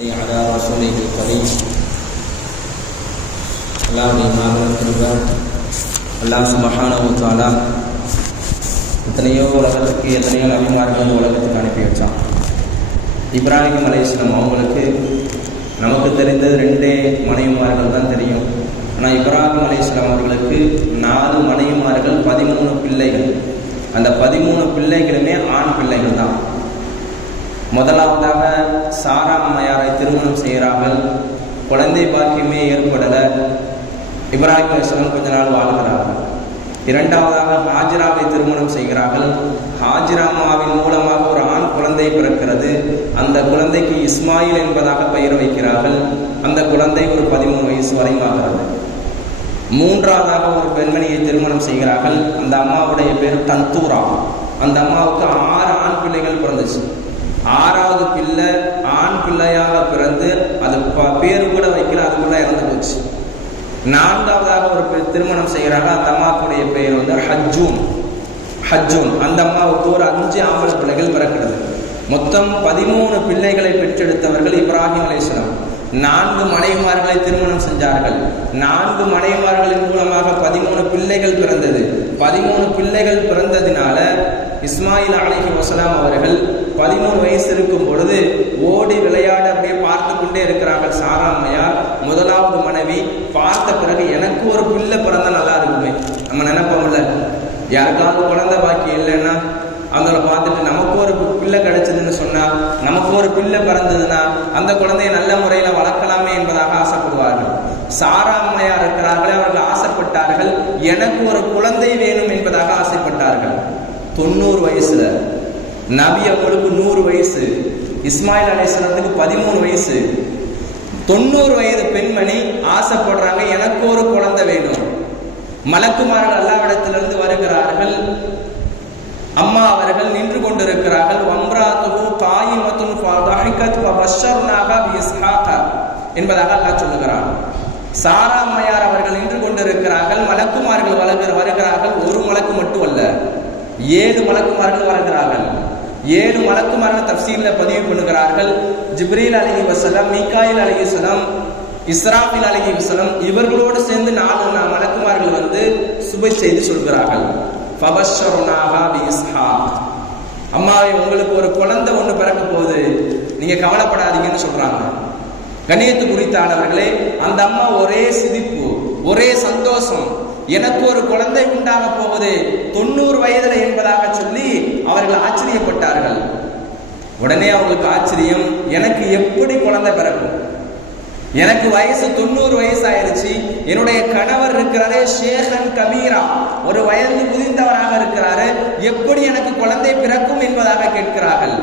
على رسوله الكريم அல்லாஹ்வுடைய மாபெரும் கிருபை. அல்லாஹ் சுப்ஹானஹு வ தஆலா எத்தனையோ உலகத்துக்கு எத்தனையோ நபிமார்கள் உலகத்துக்கு அனுப்பி வச்சான். இப்ராஹிம் அலைஹிஸ்ஸலாம் அவங்களுக்கு நமக்கு தெரிந்தது 2 மனைவிமார்கள் தான் தெரியும். ஆனால் இப்ராஹிம் அலைஹிஸ்ஸலாம் அவர்களுக்கு 4 மனைவிமார்கள், 13 பிள்ளைகள். அந்த 13 பிள்ளைகளுமே ஆண் பிள்ளைகள் தான். முதலாவதாக சாரா அம்மையாரை திருமணம் செய்கிறார்கள். குழந்தை பாக்கியமே ஏற்படலை. இப்ராஹிம் அலைஹிஸ்ஸலாம் கொஞ்ச நாள் வாழ்கிறார்கள். இரண்டாவதாக ஹாஜிராவை திருமணம் செய்கிறார்கள். ஹாஜிராமாவின் மூலமாக ஒரு ஆண் குழந்தை பிறக்கிறது. அந்த குழந்தைக்கு இஸ்மாயில் என்பதாக பெயர் வைக்கிறார்கள். அந்த குழந்தை ஒரு 13 வயசு வரையும் ஆகிறது. மூன்றாவதாக ஒரு பெண்மணியை திருமணம் செய்கிறார்கள். அந்த அம்மாவுடைய பேர் தந்தூரா. அந்த அம்மாவுக்கு 6 ஆண் பிள்ளைகள் பிறந்துச்சு. 6வது பிள்ளை ஆண் பிள்ளையாக பிறந்து அது பேரு கூட வைக்கல, அதுக்குள்ள இறந்து போச்சு. 4வதாக ஒரு திருமணம் செய்கிறாங்க. அந்த அம்மாவுடைய பெயர் ஹஜ்ஜூன். அந்த அம்மாவுக்கு ஒரு 5 ஆம்பளை பிள்ளைகள் பிறக்கிறது. மொத்தம் 13 பிள்ளைகளை பெற்றெடுத்தவர்கள் இப்ராஹிம் அலைஹிஸ்ஸலாம். 4 மனைவிமார்களை திருமணம் செஞ்சார்கள். 4 மனைவிமார்களின் மூலமாக 13 பிள்ளைகள் பிறந்தது. 13 பிள்ளைகள் பிறந்ததினால இஸ்மாயில் அலைஹிஸ்ஸலாம் அவர்கள் 13 வயசு இருக்கும் பொழுது ஓடி விளையாட அப்படியே பார்த்து கொண்டே இருக்கிறார்கள். சாரா அம்மையார் முதலாவது மனைவி பார்த்த பிறகு எனக்கு ஒரு பிள்ளை பிறந்தா நல்லா இருக்குமே, நம்ம நினைப்போம்ல, யாருக்காவது குழந்தை பாக்கி இல்லைன்னா அவங்கள பார்த்துட்டு நமக்கு ஒரு பிள்ளை கிடைச்சதுன்னு சொன்னா, நமக்கு ஒரு பிள்ளை பிறந்ததுன்னா அந்த குழந்தையை நல்ல முறையில வளர்க்கலாமே என்பதாக ஆசைப்படுவார்கள். சாரா அம்மையார் இருக்கிறார்களே, அவர்கள் ஆசைப்பட்டார்கள், எனக்கு ஒரு குழந்தை வேணும் என்பதாக ஆசைப்பட்டார்கள். 90 வயசுல நபி அவங்களுக்கு 100 வயசு, இஸ்மாயில் அலைஹிஸ்ஸலாத்துக்கு 13 வயசு. 90 வயது பெண்மணி ஆசைப்படுறாங்க, எனக்கு ஒரு குழந்தை வேணும். மலக்குமார்கள் அல்லாஹ்விடத்திலிருந்து வருகிறார்கள். அம்மா அவர்கள் நின்று கொண்டிருக்கிறார்கள். வம்ராத்துஹு காயிமத்துன் ஃபதஹிகத் ஃபபஷர்னாஹா பிஇஸ்ஹாக என்பதாக அல்லாஹ் சொல்லுகிறார். சாரா அம்மையார் அவர்கள் நின்று கொண்டிருக்கிறார்கள். மலக்குமார்கள் வருகிறார்கள். ஒரு மலக்கு மட்டும் அல்ல, 7 மலக்குமார்கள் வருகிறார்கள். 7 மலக்குமார்கள் தஃப்சீர்ல பதிவு பண்ணுகிறார்கள். ஜிப்ரீல் அலைஹிஸ்ஸலாம், மீகாயில் அலைஹிஸ்ஸலாம், இஸ்ராஃபில் அலைஹிஸ்ஸலாம் இவர்களோடு சேர்ந்து 4 மலக்குமார்கள் வந்து சுப செய்தி சொல்கிறார்கள். ஃபபஷர்னாஹா பிஇஸ்ஹாக், அம்மாவே உங்களுக்கு ஒரு குழந்தை ஒன்று பிறக்க போகுது, நீங்க கவலைப்படாதீங்கன்னு சொல்றாங்க. கண்ணியத்து குறித்தானவர்களே, அந்த அம்மா ஒரே சிரிப்பு, ஒரே சந்தோஷம், எனக்கு ஒரு குழந்தை உண்டாக போகுது 90 வயதுல என்பதாக சொல்லி அவர்கள் ஆச்சரியப்பட்டார்கள். உடனே அவங்களுக்கு ஆச்சரியம், எனக்கு எப்படி குழந்தை பிறக்கும்? எனக்கு வயசு 90 வயசு ஆயிருச்சு, என்னுடைய கணவர் இருக்கிறாரே ஷேகன் கபீரா, ஒரு வயது முதிர்ந்தவராக இருக்கிறாரு, எப்படி எனக்கு குழந்தை பிறக்கும் என்பதாக கேட்கிறார்கள்.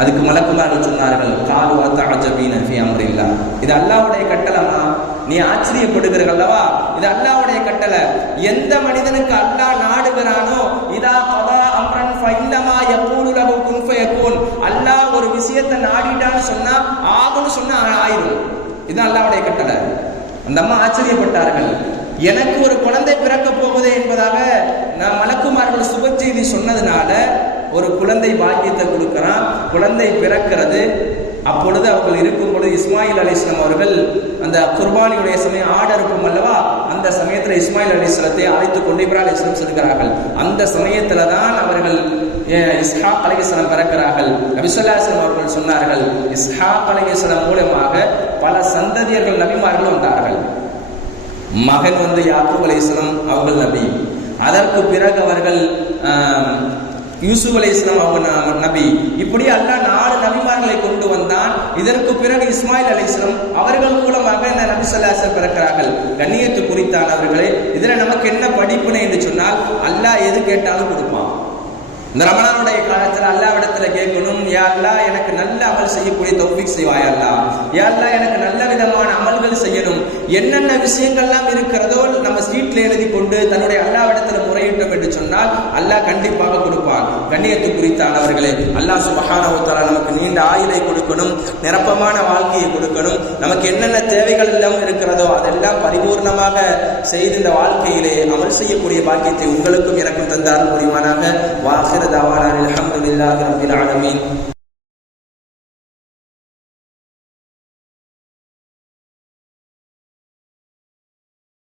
அதுக்கு மலக்குமார்கள் சொன்னார்கள், காலு அத்தஅஜபீன ஃபீ அம்ரில்லாஹ், இது அல்லாஹ்வுடைய கட்டளைமா, நீ ஆச்சரியப்படுகிறீர்கள் அல்லவா, இது அல்லாஹ்வுடைய கட்டளை. எந்த மனிதனுக்கு அல்லாஹ் நாடுகிறானோ, இதா கதா அம்ரன் ஃபஇன்னமா யகூலு லஹு குன் ஃபயகூன், அல்லாஹ் ஒரு விஷயத்தை நாடிட்டான்னு சொன்னா ஆகும்னு சொன்னா ஆயிரும். இது அல்லாஹ்வுடைய கட்டளை. அந்த அம்மா ஆச்சரியப்பட்டார்கள், எனக்கு ஒரு குழந்தை பிறக்க போகுது என்பதாக நான் மலக்குமார்கள் சுப செய்தி சொன்னதுனால ஒரு குழந்தை பாக்கியத்தை கொடுக்கிறான். குழந்தை பிறக்கிறது. அப்பொழுது அவர்கள் இருக்கும் பொழுது இஸ்மாயில் அலைஹிஸ்ஸலாம் அவர்கள் அந்த குர்பானியுடைய சமயம் ஆடறுக்கும் அல்லவா, அந்த சமயத்தில் இஸ்மாயில் அலைஹிஸ்ஸலாத்தை அழைத்துக் கொண்டு இப்ராஹிம் அலைஹிஸ்ஸலாம் செல்கிறார்கள். அந்த சமயத்துல தான் அவர்கள் இஸ்ஹாக் அலைஹிஸ்ஸலாம் பிறக்கிறார்கள். நபி ஸல்லல்லாஹு அலைஹி வஸல்லம் அவர்கள் சொன்னார்கள், இஸ்ஹாக் அலைஹிஸ்ஸலாம் மூலமாக பல சந்ததியர்கள் நபிமார்கள் வந்தார்கள். மகன் வந்து யாக்கூப் அலைஹிஸ்ஸலாம் அவர்கள் நபி. அதற்கு பிறகு அவர்கள் யூசுப் அலைஹிஸ்ஸலாம் அவங்க நபி. இப்படி அல்லாஹ் 4 நபிமார்களை கொண்டு வந்தான். இதற்கு பிறகு இஸ்மாயில் அலைஹிஸ்ஸலாம் அவர்கள் மூலமாக இந்த நபி ஸல்லல்லாஹு அலைஹி வஸல்லம் பிறக்கிறார்கள். கண்ணியத்து குறித்தானவர்களே, இதுல நமக்கு என்ன படிப்பினை என்று சொன்னால், அல்லாஹ் எது கேட்டாலும் கொடுப்பான். இந்த ரமலானுடைய காலத்துல அல்லாஹ்விடத்துல கேட்கணும், யா அல்லாஹ் எனக்கு நல்ல அமல் செய்யக்கூடிய தௌஃபீக் செய்வாய் அல்லாஹ், யா அல்லாஹ் எனக்கு நல்ல விதமான அமல்கள் செய்யணும். என்னென்ன விஷயங்கள்லாம் இருக்கிறதோ நம்ம சீட்ல எழுதி கொண்டு தன்னுடைய அல்லாஹ்விடத்துல முறையிட்டோம் என்று சொன்னால் அல்லாஹ் கண்டிப்பாக கொடுப்பான். கண்ணியத்து குறித்தானவர்களே, அல்லாஹ் சுப்ஹானஹு வ தஆலா நமக்கு நீண்ட ஆயுளை கொடுக்கணும், நிரப்பமான வாழ்க்கையை கொடுக்கணும். நமக்கு என்னென்ன தேவைகள் எல்லாம் இருக்கிறதோ அதெல்லாம் பரிபூர்ணமாக செய்து இந்த வாழ்க்கையிலே அமல் செய்யக்கூடிய பாக்கியத்தை உங்களுக்கும் எனக்கும் தந்தார் புரிவானாக. வாஹிர தாவானா அல்ஹம்துலில்லாஹி ரப்பில் ஆலமீன்.